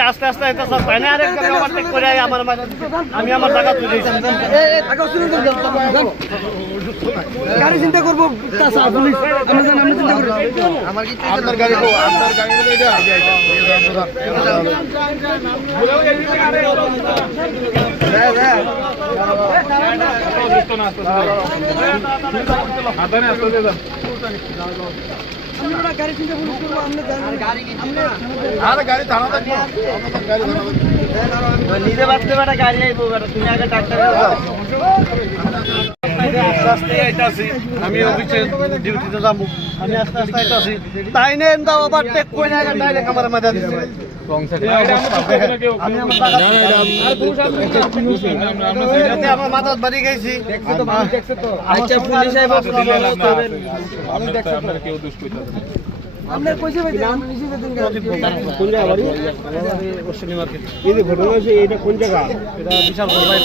এটা আস্তে আস্তে এটা সব পায় না আরেক জায়গায় overtake করে আমার আমি আমার টাকা তুলে দিয়েছি গাড়ি চিন্তা করব আমরা জানি আমরা চিন্তা করি আপনার গাড়ি কো আপনার গাড়ি এটা আমরা গাড়ি নিজে বাঁচতে পারে গাড়ি আইবো তুমি আগে ডাক্তারে আস্তে আস্তে আইতাছি আমি অফিসে ডিউটিতে যাব। আমি আস্তে আস্তে আইতাছি। তাই নেন দাও আবার টেক করে ডাইরেক্ট আমার মাথা দিছে আমার টাকা এতে আমার মাথা বাড়ি গেছি। আচ্ছা আমরা আমরা নিচে বেতন কোন জায়গা বাড়ি? অশ্বিনী মার্কেট এই যে ঘটনা হয়েছে এটা কোন জায়গা? এটা বিশাল বড় ভাই